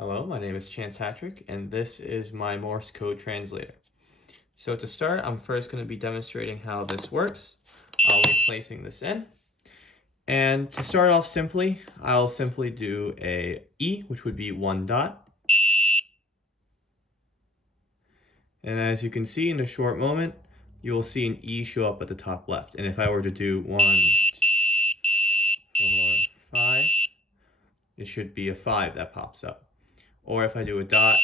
Hello, my name is Chance Hatrick, and this is my Morse code translator. So to start, I'm first going to be demonstrating how this works. I'll be placing this in. And to start off simply, I'll simply do a E, which would be 1 dot. And as you can see in a short moment, you will see an E show up at the top left. And if I were to do 1, 2, 4, 5, it should be a 5 that pops up. Or if I do a dot,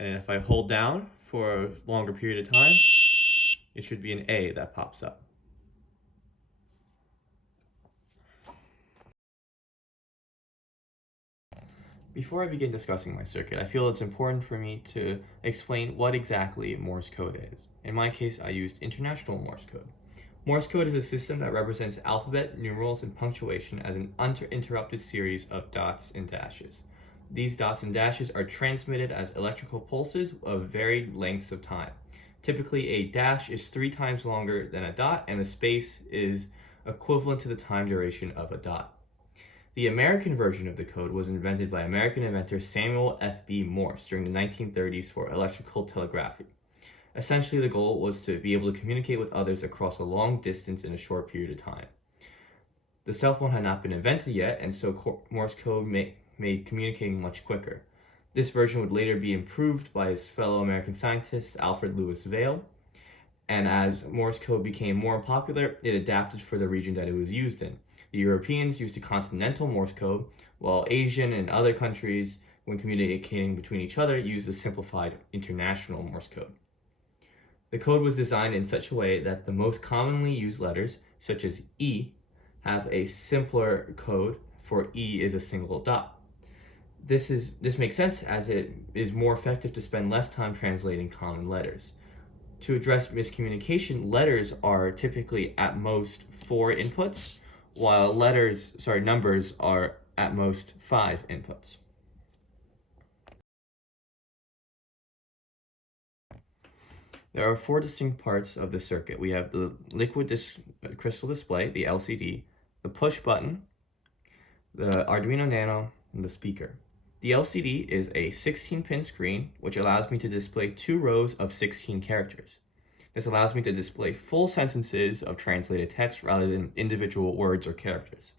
and if I hold down for a longer period of time, it should be an A that pops up. Before I begin discussing my circuit, I feel it's important for me to explain what exactly Morse code is. In my case, I used International Morse code. Morse code is a system that represents alphabet, numerals, and punctuation as an uninterrupted series of dots and dashes. These dots and dashes are transmitted as electrical pulses of varied lengths of time. Typically, a dash is 3 times longer than a dot, and a space is equivalent to the time duration of a dot. The American version of the code was invented by American inventor Samuel F.B. Morse during the 1930s for electrical telegraphy. Essentially, the goal was to be able to communicate with others across a long distance in a short period of time. The cell phone had not been invented yet, and so Morse code made communicating much quicker. This version would later be improved by his fellow American scientist Alfred Lewis Vail, and as Morse code became more popular, it adapted for the region that it was used in. The Europeans used a continental Morse code, while Asian and other countries, when communicating between each other, used a simplified international Morse code. The code was designed in such a way that the most commonly used letters, such as E, have a simpler code for E is a single dot. This makes sense as it is more effective to spend less time translating common letters. To address miscommunication, letters are typically at most 4 inputs, while numbers are at most 5 inputs. There are 4 distinct parts of the circuit. We have the liquid crystal display, the LCD, the push button, the Arduino Nano, and the speaker. The LCD is a 16-pin screen, which allows me to display 2 rows of 16 characters. This allows me to display full sentences of translated text rather than individual words or characters.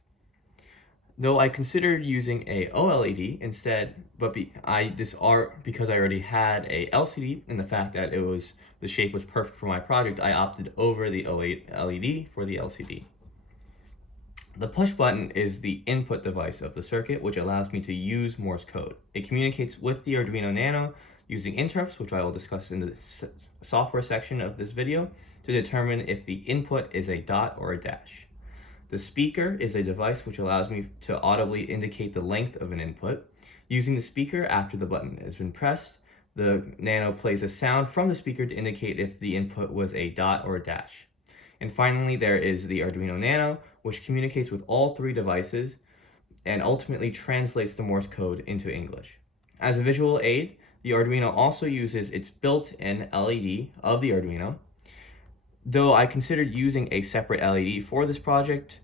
Though I considered using a OLED instead, but because I already had a LCD and the fact that the shape was perfect for my project, I opted over the OLED for the LCD. The push button is the input device of the circuit, which allows me to use Morse code. It communicates with the Arduino Nano using interrupts, which I will discuss in the software section of this video, to determine if the input is a dot or a dash. The speaker is a device which allows me to audibly indicate the length of an input. Using the speaker after the button has been pressed, the Nano plays a sound from the speaker to indicate if the input was a dot or a dash. And finally, there is the Arduino Nano, which communicates with all 3 devices and ultimately translates the Morse code into English. As a visual aid, the Arduino also uses its built-in LED of the Arduino. Though I considered using a separate LED for this project,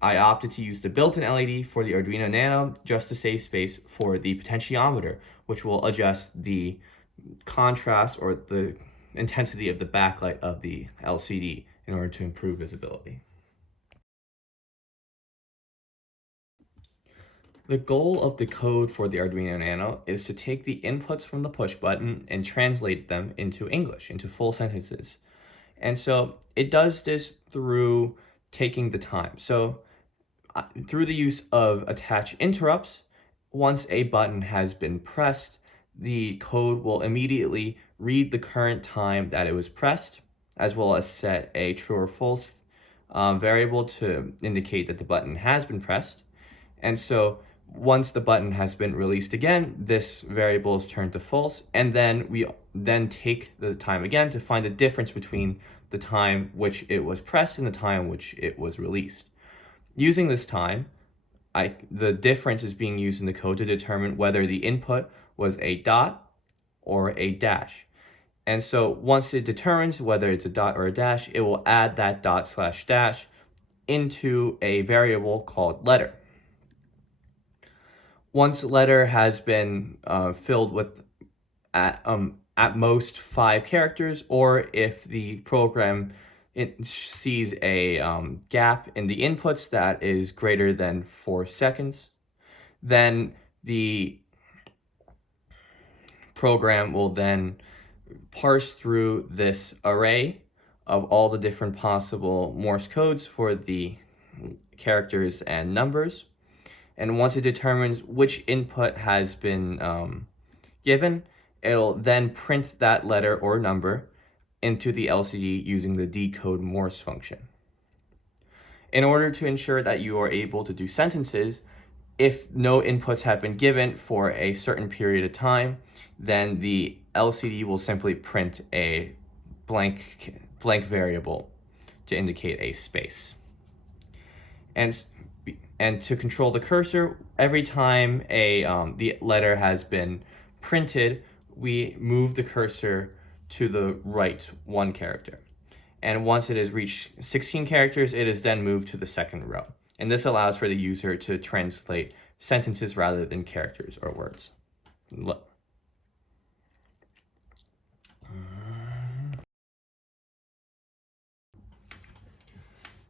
I opted to use the built-in LED for the Arduino Nano just to save space for the potentiometer, which will adjust the contrast or the intensity of the backlight of the LCD in order to improve visibility. The goal of the code for the Arduino Nano is to take the inputs from the push button and translate them into English, into full sentences. And so it does this through taking the time. So through the use of attach interrupts, once a button has been pressed, the code will immediately read the current time that it was pressed, as well as set a true or false variable to indicate that the button has been pressed. And so once the button has been released again, this variable is turned to false, and then we take the time again to find the difference between the time which it was pressed and the time which it was released. Using this time, the difference is being used in the code to determine whether the input was a dot or a dash. And so once it determines whether it's a dot or a dash, it will add that dot/dash into a variable called letter. Once a letter has been filled with at most 5 characters, or if the program sees a gap in the inputs that is greater than 4 seconds, then the program will then parse through this array of all the different possible Morse codes for the characters and numbers. And once it determines which input has been given, it'll then print that letter or number into the LCD using the decode Morse function. In order to ensure that you are able to do sentences, if no inputs have been given for a certain period of time, then the LCD will simply print a blank variable to indicate a space. And to control the cursor, every time the letter has been printed, we move the cursor to the right 1 character. And once it has reached 16 characters, it is then moved to the second row. And this allows for the user to translate sentences rather than characters or words.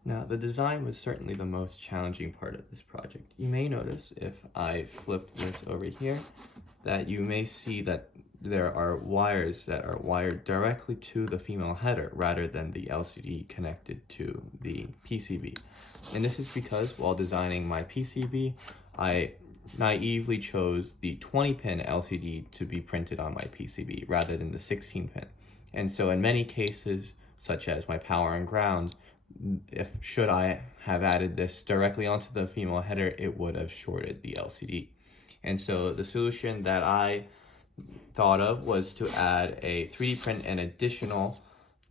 Now, the design was certainly the most challenging part of this project. You may notice, if I flip this over here, that you may see that there are wires that are wired directly to the female header rather than the LCD connected to the PCB. And this is because while designing my PCB, I naively chose the 20-pin LCD to be printed on my PCB rather than the 16-pin. And so in many cases, such as my power and ground, should I have added this directly onto the female header, it would have shorted the LCD. And so the solution that I thought of was to add a 3D print an additional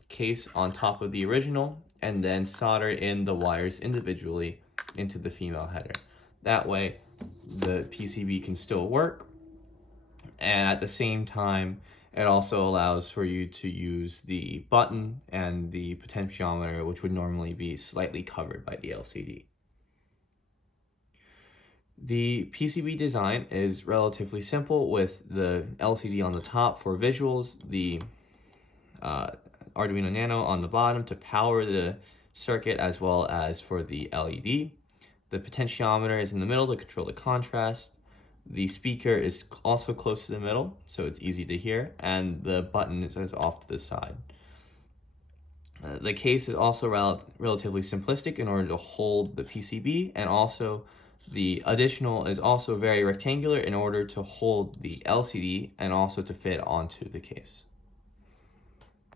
case on top of the original and then solder in the wires individually into the female header. That way the PCB can still work, and at the same time it also allows for you to use the button and the potentiometer, which would normally be slightly covered by the LCD. The PCB design is relatively simple, with the LCD on the top for visuals, the Arduino Nano on the bottom to power the circuit, as well as for the LED. The potentiometer is in the middle to control the contrast. The speaker is also close to the middle, so it's easy to hear, and the button is off to the side. The case is also relatively simplistic in order to hold the PCB, and also the additional is also very rectangular in order to hold the LCD and also to fit onto the case.